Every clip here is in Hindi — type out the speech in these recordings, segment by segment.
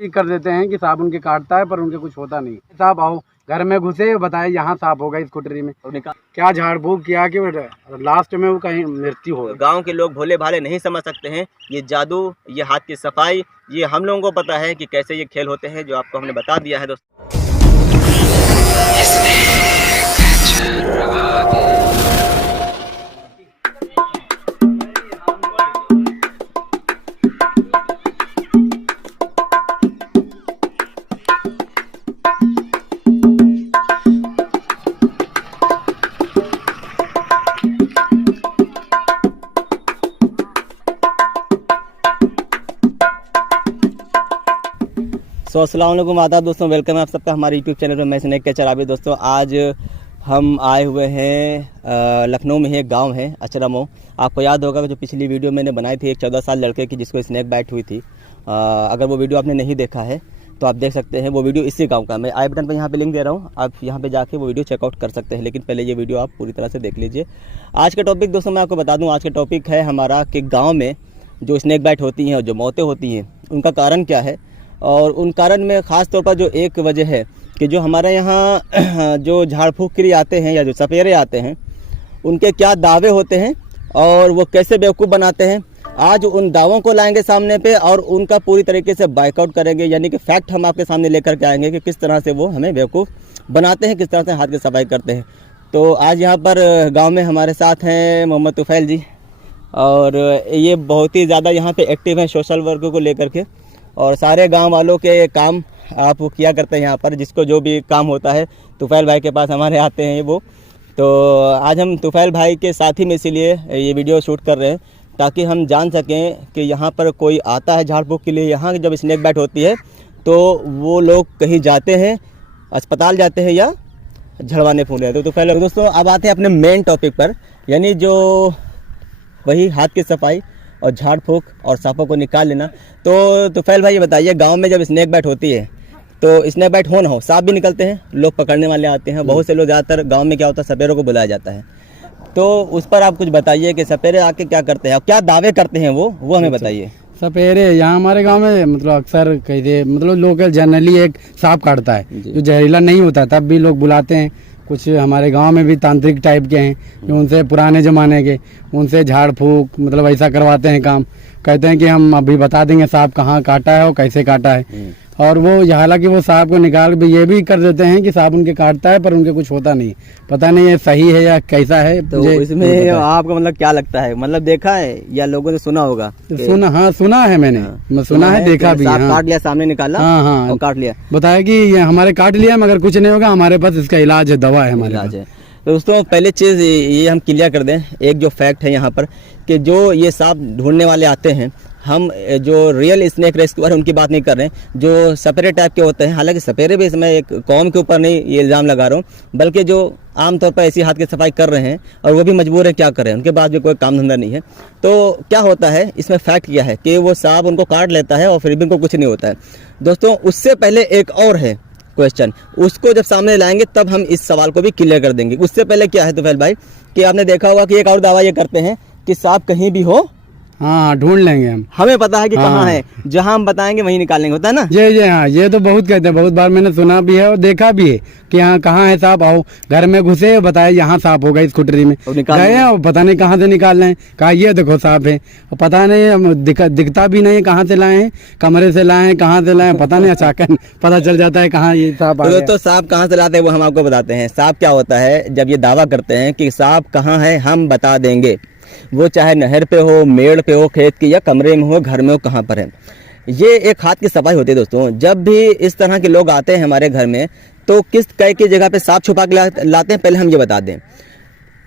कर देते हैं कि सांप उनके काटता है पर उनके कुछ होता नहीं। सांप आओ घर में घुसे, बताए यहाँ सांप होगा इस कुटरी में, क्या झाड़ फूक किया कि लास्ट में वो कहीं मृत्यु हो। गांव के लोग भोले भाले नहीं समझ सकते हैं ये जादू, ये हाथ की सफाई, ये हम लोगों को पता है कि कैसे ये खेल होते हैं, जो आपको हमने बता दिया है दोस्तों। अस्सलाम वालेकुम, आदाब दोस्तों, वेलकम है आप सबका हमारे यूट्यूब चैनल पर। मैं स्नेक कैचर आबिद। दोस्तों आज हम आए हुए हैं लखनऊ में ही एक गांव है अचरामऊ। आपको याद होगा कि जो पिछली वीडियो मैंने बनाई थी एक 14 साल लड़के की जिसको स्नेक बाइट हुई थी, अगर वो वीडियो आपने नहीं देखा है तो आप देख सकते हैं। वो वीडियो इसी गाँव का, मैं आई बटन पर यहाँ पर लिंक दे रहा हूँ, आप यहाँ पर जाके वो वीडियो चेकआउट कर सकते हैं। लेकिन पहले ये वीडियो आप पूरी तरह से देख लीजिए। आज का टॉपिक दोस्तों मैं आपको बता दूँ, आज का टॉपिक है हमारा कि गाँव में जो स्नेक बाइट होती हैं और जो मौतें होती हैं उनका कारण क्या है। और उन कारण में ख़ास तौर पर जो एक वजह है कि जो हमारे यहाँ जो झाड़ फूक के लिए आते हैं या जो सपेरे आते हैं उनके क्या दावे होते हैं और वो कैसे बेवकूफ़ बनाते हैं। आज उन दावों को लाएंगे सामने पे और उनका पूरी तरीके से बाइकआउट करेंगे, यानी कि फैक्ट हम आपके सामने लेकर के आएंगे कि किस तरह से वो हमें बेवकूफ़ बनाते हैं, किस तरह से हाथ की सफाई करते हैं। तो आज यहाँ पर गाँव में हमारे साथ हैं मोहम्मद तुफैल जी, और ये बहुत ही ज़्यादा यहाँ पर एक्टिव हैं सोशल वर्क को लेकर के, और सारे गांव वालों के काम आप किया करते हैं यहाँ पर। जिसको जो भी काम होता है तुफैल भाई के पास हमारे आते हैं वो। तो आज हम तुफैल भाई के साथ ही में इसीलिए ये वीडियो शूट कर रहे हैं ताकि हम जान सकें कि यहाँ पर कोई आता है झाड़ फूक के लिए। यहाँ जब स्नेक बाइट होती है तो वो लोग कहीं जाते हैं, अस्पताल जाते हैं या झड़वाने फूले। तो पहले दोस्तों अब आते हैं अपने मेन टॉपिक पर, यानी जो वही हाथ की सफाई और झाड़ फूक और सांपों को निकाल लेना। तो तुफैल भाई ये बताइए, गांव में जब स्नेक बाइट होती है तो स्नेक बाइट हो ना हो सांप भी निकलते हैं, लोग पकड़ने वाले आते हैं। बहुत से लोग, ज़्यादातर गांव में क्या होता है सपेरों को बुलाया जाता है। तो उस पर आप कुछ बताइए कि सपेरे आके क्या करते हैं और क्या दावे करते हैं वो हमें बताइए। सपेरे यहाँ हमारे गांव में मतलब अक्सर कहते मतलब लोकल जनरली एक सांप काटता है जो जहरीला नहीं होता, तब भी लोग बुलाते हैं। कुछ हमारे गांव में भी तांत्रिक टाइप के हैं जो उनसे पुराने ज़माने के, उनसे झाड़ फूक मतलब ऐसा करवाते हैं काम। कहते हैं कि हम अभी बता देंगे सांप कहाँ काटा है और कैसे काटा है। और वो हालांकि वो सांप को निकाल भी ये भी कर देते हैं कि सांप उनके काटता है पर उनके कुछ होता नहीं। पता नहीं ये सही है या कैसा है। तो इसमें आपको मतलब क्या लगता है, मतलब देखा है या लोगों ने सुना होगा? सुना है मैंने, सुना है, देखा भी। काट लिया, सामने निकाला, हाँ, काट लिया, बताया कि ये हमारे काट लिया मगर कुछ नहीं होगा, हमारे पास इसका इलाज है, दवा है हमारे इलाज है। तो दोस्तों पहले चीज़ ये हम क्लियर कर दें, एक जो फैक्ट है यहाँ पर कि जो ये सांप ढूंढने वाले आते हैं, हम जो रियल स्नेक रेस्क्यूअर उनकी बात नहीं कर रहे हैं, जो सपेरे टाइप के होते हैं। हालांकि सपेरे भी इसमें एक कौम के ऊपर नहीं ये इल्ज़ाम लगा रहा हूँ, बल्कि जो आमतौर पर ऐसी हाथ की सफाई कर रहे हैं और वो भी मजबूर है, क्या करें, उनके पास भी कोई काम धंधा नहीं है। तो क्या होता है इसमें फैक्ट क्या है कि वो सांप उनको काट लेता है और फिर भी उनको कुछ नहीं होता है। दोस्तों उससे पहले एक और है क्वेश्चन, उसको जब सामने लाएंगे तब हम इस सवाल को भी क्लियर कर देंगे। उससे पहले क्या है तुफैल भाई कि आपने देखा होगा कि एक और दावा ये करते हैं कि सांप कहीं भी हो, हाँ ढूंढ लेंगे हम, हमें पता है कि कहाँ है, जहाँ हम बताएंगे वहीं निकालेंगे, होता है ना? ये हाँ, ये तो बहुत कहते हैं, बहुत बार मैंने सुना भी है और देखा भी है कि यहाँ कहाँ है सांप, आओ घर में घुसे, बताया यहाँ सांप होगा इस कुटरी में, गए और पता नहीं कहाँ से निकाल रहे हैं, कहा ये देखो सांप है, और पता नहीं दिखता भी नहीं कहाँ से लाए हैं, कमरे से लाए हैं, कहाँ से लाए हैं पता नहीं, अचानक पता चल जाता है कहाँ ये सांप। तो सांप कहाँ से लाते हैं वो हम आपको बताते हैं। सांप क्या होता है, जब ये दावा करते हैं कि सांप कहाँ है हम बता देंगे, वो चाहे नहर पे हो, मेड़ पे हो, खेत की, या कमरे में हो, घर में हो, कहाँ पर है, ये एक हाथ की सफाई होती है। दोस्तों जब भी इस तरह के लोग आते हैं हमारे घर में तो किस कई की जगह पे सांप छुपा के लाते हैं, पहले हम ये बता दें।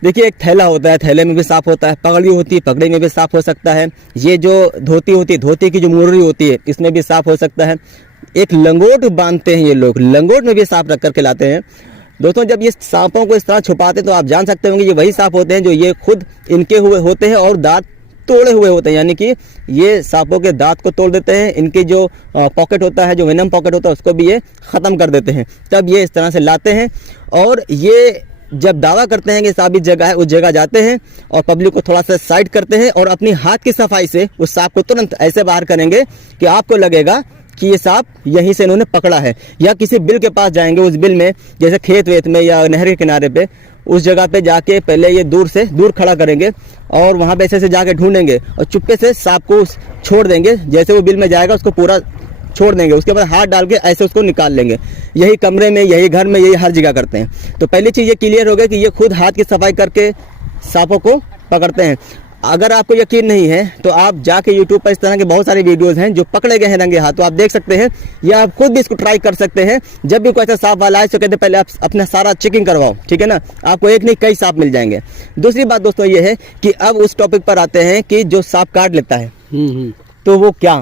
देखिए एक थैला होता है, थैले में भी सांप होता है, पगड़ी होती है, पगड़ी में भी सांप हो सकता है, ये जो धोती होती है, धोती की जो मुररी होती है इसमें भी सांप हो सकता है, एक लंगोट बांधते हैं ये लोग, लंगोट में भी सांप रख करके लाते हैं। दोस्तों जब ये सांपों को इस तरह छुपाते तो आप जान सकते होंगे ये वही सांप होते हैं जो ये खुद इनके हुए होते हैं और दांत तोड़े हुए होते हैं, यानी कि ये सांपों के दांत को तोड़ देते हैं, इनके जो पॉकेट होता है, जो वेनम पॉकेट होता है उसको भी ये ख़त्म कर देते हैं। तब ये इस तरह से लाते हैं और ये जब दावा करते हैं कि सांप इस जगह है, उस जगह जाते हैं और पब्लिक को थोड़ा सा साइड करते हैं और अपनी हाथ की सफाई से उस सांप को तुरंत ऐसे बाहर करेंगे कि आपको लगेगा कि ये सांप यहीं से इन्होंने पकड़ा है, या किसी बिल के पास जाएंगे, उस बिल में जैसे खेत वेत में या नहर के किनारे पे, उस जगह पे जाके पहले ये दूर खड़ा करेंगे और वहाँ पे ऐसे जाके ढूंढेंगे और चुप्पे से सांप को छोड़ देंगे। जैसे वो बिल में जाएगा उसको पूरा छोड़ देंगे, उसके बाद हाथ डाल के ऐसे उसको निकाल लेंगे। यही कमरे में, यही घर में, यही हर जगह करते हैं। तो पहली चीज़ ये क्लियर हो गया कि ये खुद हाथ की सफाई करके सांपों को पकड़ते हैं। अगर आपको यकीन नहीं है तो आप जाके यूट्यूब पर इस तरह के बहुत सारे वीडियोस हैं जो पकड़े गए हैं रंगे हाथ, तो आप देख सकते हैं, या आप खुद भी इसको ट्राई कर सकते हैं। जब भी कोई ऐसा सांप वाला आए तो कहते पहले आप अपना सारा चेकिंग करवाओ, ठीक है ना, आपको एक नहीं कई सांप मिल जाएंगे। दूसरी बात दोस्तों ये है कि अब उस टॉपिक पर आते हैं कि जो सांप काट लेता है तो वो क्या,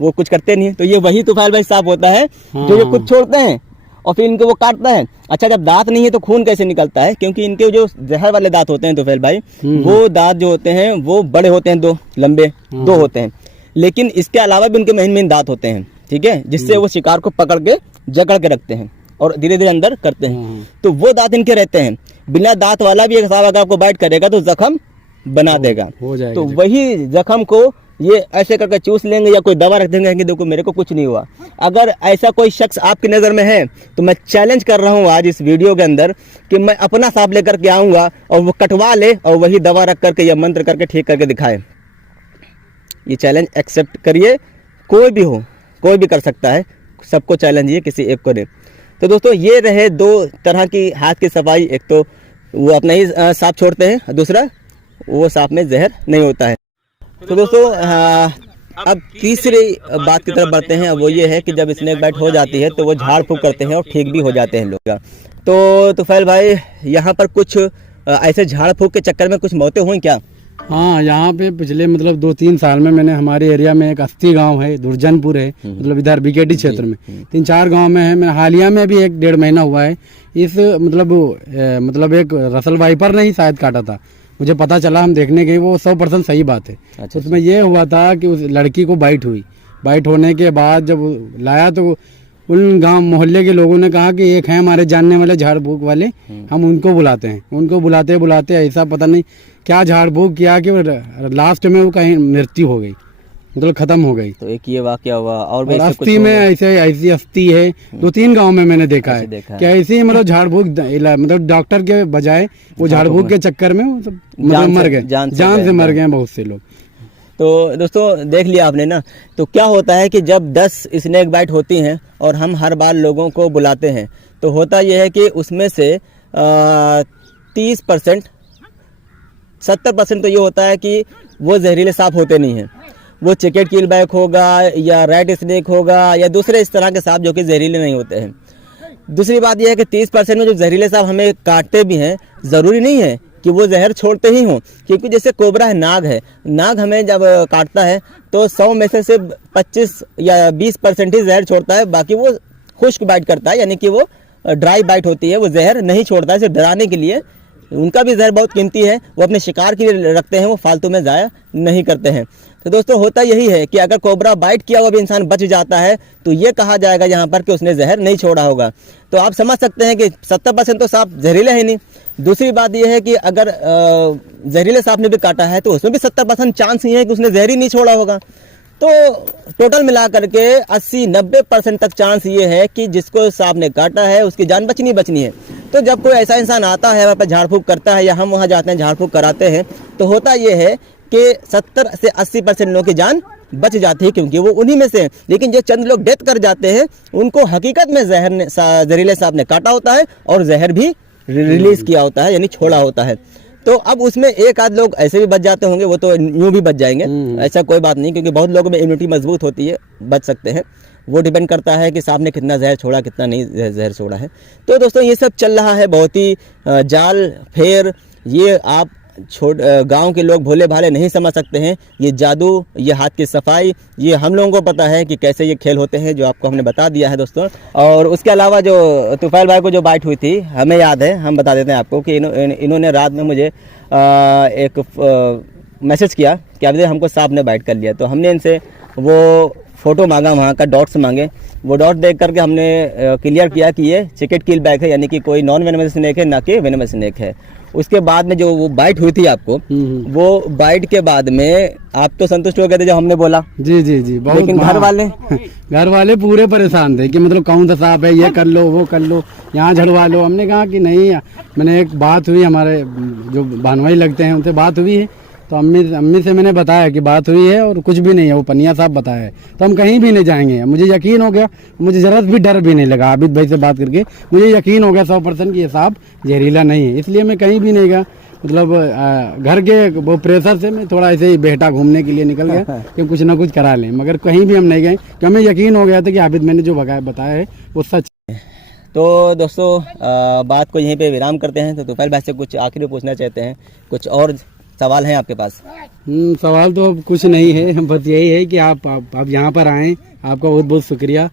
वो कुछ करते नहीं, तो ये वही तुफैल भाई सांप होता है जो ये खुद छोड़ते हैं और फिर इनको वो काटता है। अच्छा, जब दांत नहीं है तो खून कैसे निकलता है? क्योंकि इनके जो जहर वाले दांत होते हैं तुफैल भाई, वो दांत जो होते हैं वो बड़े होते हैं, दो लंबे दो होते हैं, लेकिन इसके अलावा भी उनके मेन दांत होते हैं, ठीक है, जिससे वो शिकार को पकड़ के जकड़ के रखते हैं और धीरे धीरे अंदर करते हैं। तो वो दांत इनके रहते हैं। बिना दांत वाला भी एक सांप अगर आपको बाइट करेगा तो जख्म बना देगा। तो वही जख्म को ये ऐसे करके चूस लेंगे या कोई दवा रख देंगे कि देखो मेरे को कुछ नहीं हुआ। अगर ऐसा कोई शख्स आपकी नज़र में है तो मैं चैलेंज कर रहा हूँ आज इस वीडियो के अंदर कि मैं अपना सांप लेकर के आऊँगा और वो कटवा ले और वही दवा रख करके या मंत्र करके ठीक करके दिखाए। ये चैलेंज एक्सेप्ट करिए, कोई भी हो, कोई भी कर सकता है, सबको चैलेंज ये किसी एक को नहीं। तो दोस्तों ये रहे दो तरह की हाथ की सफाई, एक तो वो अपना ही सांप छोड़ते हैं, दूसरा वो सांप में जहर नहीं होता है। तो दोस्तों अब तीसरी बात की तरफ बढ़ते हैं। अब वो ये है कि जब स्नेक बाइट हो जाती है तो वो झाड़ फूंक करते हैं और ठीक भी हो जाते हैं लोग। तो तुफैल भाई यहाँ पर कुछ ऐसे झाड़ फूंक के चक्कर में कुछ मौतें हुई क्या? हाँ, यहाँ पे पिछले मतलब 2-3 साल में मैंने, हमारे एरिया में एक अस्ती गांव है, दुर्जनपुर है, मतलब इधर बीकेटी क्षेत्र में 3-4 गांव में है। मैं हालिया में भी 1-1.5 महीना हुआ है, इस मतलब एक रसल वाइपर ने ही शायद काटा था, मुझे पता चला, हम देखने गए, वो 100% सही बात है। अच्छा, उसमें ये हुआ था कि उस लड़की को बाइट हुई, बाइट होने के बाद जब लाया तो उन गांव मोहल्ले के लोगों ने कहा कि एक है हमारे जानने वाले झाड़ फूक वाले, हम उनको बुलाते हैं। उनको बुलाते बुलाते ऐसा पता नहीं क्या झाड़ फूक किया कि लास्ट में वो कहीं मृत्यु हो गई, मतलब खत्म हो गई। तो एक ये वाकया हुआ। और अस्थि में ऐसी अस्थि है 2-3 गांव में मैंने देखा है कि ऐसे ही मतलब झाड़ फूक, मतलब डॉक्टर के बजाय वो झाड़ फूक के चक्कर में मतलब मर गए, जान से मर गए बहुत से लोग। तो दोस्तों देख लिया आपने ना। तो क्या होता है कि जब 10 स्नेक बाइट होती हैं और हम हर बार लोगों को बुलाते हैं तो होता यह है कि उसमें से 30% 70% तो ये होता है कि वो जहरीले सांप होते नहीं हैं। वो चिकेट कीलबैक होगा या रेड स्नेक होगा या दूसरे इस तरह के सांप जो कि जहरीले नहीं होते हैं। दूसरी बात यह है कि 30% में जो जहरीले सांप हमें काटते भी हैं, ज़रूरी नहीं है कि वो जहर छोड़ते ही हों, क्योंकि जैसे कोबरा है, नाग हमें जब काटता है तो 100 में से सिर्फ 25 या 20% ही जहर छोड़ता है, बाकी वो खुश्क बाइट करता है, यानी कि वो ड्राई बाइट होती है, वो जहर नहीं छोड़ता है, सिर्फ डराने के लिए। उनका भी जहर बहुत कीमती है, वो अपने शिकार के लिए रखते हैं, वो फालतू में ज़ाया नहीं करते हैं। तो दोस्तों होता यही है कि अगर कोबरा बाइट किया हुआ भी इंसान बच जाता है तो ये कहा जाएगा यहाँ पर कि उसने जहर नहीं छोड़ा होगा। तो आप समझ सकते हैं कि 70% तो सांप जहरीले है नहीं। दूसरी बात यह है कि अगर जहरीले सांप ने भी काटा है तो उसमें भी 70% चांस ही है कि उसने जहर ही नहीं छोड़ा होगा। तो टोटल मिला करके 80-90% तक चांस ये है कि जिसको सांप ने काटा है उसकी जान बचनी है। तो जब कोई ऐसा इंसान आता है वहाँ पर झाड़ फूक करता है या हम वहाँ जाते हैं झाड़ फूक कराते हैं तो होता ये है कि 70 से 80% लोगों की जान बच जाती है, क्योंकि वो उन्हीं में से। लेकिन जो चंद लोग डेथ कर जाते हैं उनको हकीकत में जहरीले सांप ने काटा होता है और जहर भी रिलीज किया होता है, यानी छोड़ा होता है। तो अब उसमें एक आध लोग ऐसे भी बच जाते होंगे, वो तो यूं भी बच जाएंगे, ऐसा कोई बात नहीं, क्योंकि बहुत लोगों में इम्यूनिटी मजबूत होती है, बच सकते हैं। वो डिपेंड करता है कि सांप ने कितना जहर छोड़ा, कितना नहीं जहर छोड़ा है। तो दोस्तों ये सब चल रहा है, बहुत ही जाल फेर, ये आप गांव के लोग भोले भाले नहीं समझ सकते हैं। ये जादू, ये हाथ की सफाई, ये हम लोगों को पता है कि कैसे ये खेल होते हैं, जो आपको हमने बता दिया है दोस्तों। और उसके अलावा जो तुफैल भाई को जो बाइट हुई थी, हमें याद है, हम बता देते हैं आपको कि इन्होंने रात में मुझे एक मैसेज किया कि अभी हमको सांप ने बाइट कर लिया। तो हमने इनसे वो फ़ोटो मांगा, वहाँ का डॉट्स मांगे। वो डॉट देख करके हमने क्लियर किया कि ये चिकेट कीलबैक है, यानी कि कोई नॉन वेनमस स्नेक है, ना कि वेनमस स्नेक है। उसके बाद में जो वो बाइट हुई थी आपको, वो बाइट के बाद में आप तो संतुष्ट हो गए थे जब हमने बोला। जी जी जी, बहुत। लेकिन घर वाले घर वाले पूरे परेशान थे कि मतलब कौन सा सांप है, ये कर लो वो कर लो, यहाँ झड़वा लो। हमने कहा कि नहीं, मैंने एक बात हुई, हमारे जो भानवाई लगते हैं उनसे बात हुई है, तो अम्मी से मैंने बताया कि बात हुई है और कुछ भी नहीं है, वो पनिया साहब बताया है, तो हम कहीं भी नहीं जाएंगे। मुझे यकीन हो गया, मुझे जरा भी डर भी नहीं लगा। आबिद भाई से बात करके मुझे यकीन हो गया 100% कि ये सांप जहरीला नहीं है, इसलिए मैं कहीं भी नहीं गया। मतलब घर के वो प्रेशर से मैं थोड़ा ऐसे ही बेहटा घूमने के लिए निकल गया कि कुछ ना कुछ करा लें, मगर कहीं भी हम नहीं गए कि हमें यकीन हो गया था कि आबिद मैंने जो बताया है वो सच है। तो दोस्तों बात को यहीं पे विराम करते हैं। तो तुफैल भाई से कुछ आखिरी पूछना चाहते हैं, कुछ और सवाल हैं आपके पास? सवाल तो अब कुछ नहीं है, बस यही है कि आप यहाँ पर आएँ, आपका बहुत बहुत शुक्रिया।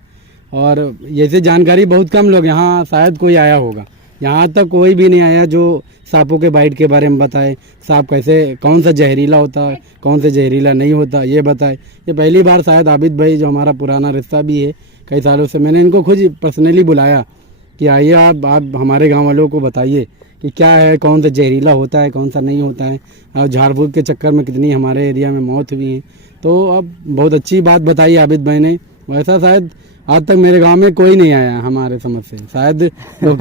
और जैसे जानकारी बहुत कम लोग, यहाँ शायद कोई आया होगा, यहाँ तक कोई भी नहीं आया जो सांपों के बाइट के बारे में बताए, सांप कैसे, कौन सा जहरीला होता है, कौन सा जहरीला नहीं होता, ये बताए। ये पहली बार शायद आबिद भाई, जो हमारा पुराना रिश्ता भी है कई सालों से, मैंने इनको खुद पर्सनली बुलाया कि आइए आप हमारे गांव वालों को बताइए कि क्या है, कौन सा जहरीला होता है, कौन सा नहीं होता है, और झाड़ फूक के चक्कर में कितनी हमारे एरिया में मौत हुई है। तो अब बहुत अच्छी बात बताई आबिद भाई ने। वैसा शायद आज तक मेरे गांव में कोई नहीं आया हमारे समझ से, शायद लोग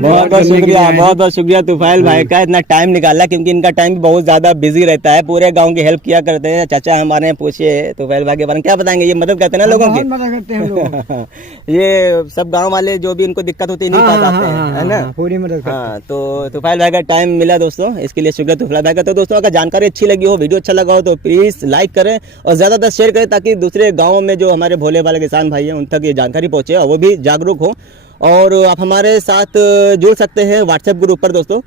बहुत बहुत शुक्रिया, बहुत बहुत शुक्रिया तुफैल भाई का, इतना टाइम निकाला, क्योंकि इनका टाइम भी बहुत ज्यादा बिजी रहता है, पूरे गांव की हेल्प किया करते हैं। चाचा हमारे पूछिए तुफैल भाई के बारे में क्या बताएंगे, ये मदद करते हैं ना लोगों की, मदद करते हैं लोग। ये सब गाँव वाले जो भी इनको दिक्कत होती है इन्हीं पास आते हैं, है ना, पूरी मदद। हाँ, तो तुफैल भाई का टाइम मिला दोस्तों, इसके लिए शुक्रिया तुफैल भाई का। तो दोस्तों अगर जानकारी अच्छी लगी हो, वीडियो अच्छा लगा हो, तो प्लीज लाइक करें और ज्यादा शेयर करें, ताकि दूसरे गाँव में जो हमारे भोले वाले किसान भाई हैं उन तक ये जानकारी पहुंचे और वो भी जागरूक हो। और आप हमारे साथ जुड़ सकते हैं व्हाट्सएप ग्रुप पर दोस्तों,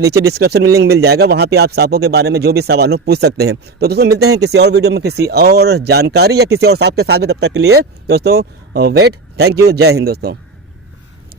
नीचे डिस्क्रिप्शन में लिंक मिल जाएगा, वहां पे आप सांपों के बारे में जो भी सवाल हो पूछ सकते हैं। तो दोस्तों मिलते हैं किसी और वीडियो में किसी और जानकारी या किसी और सांप के साथ में, तब तक के लिए दोस्तों वेट, थैंक यू, जय हिंद दोस्तों।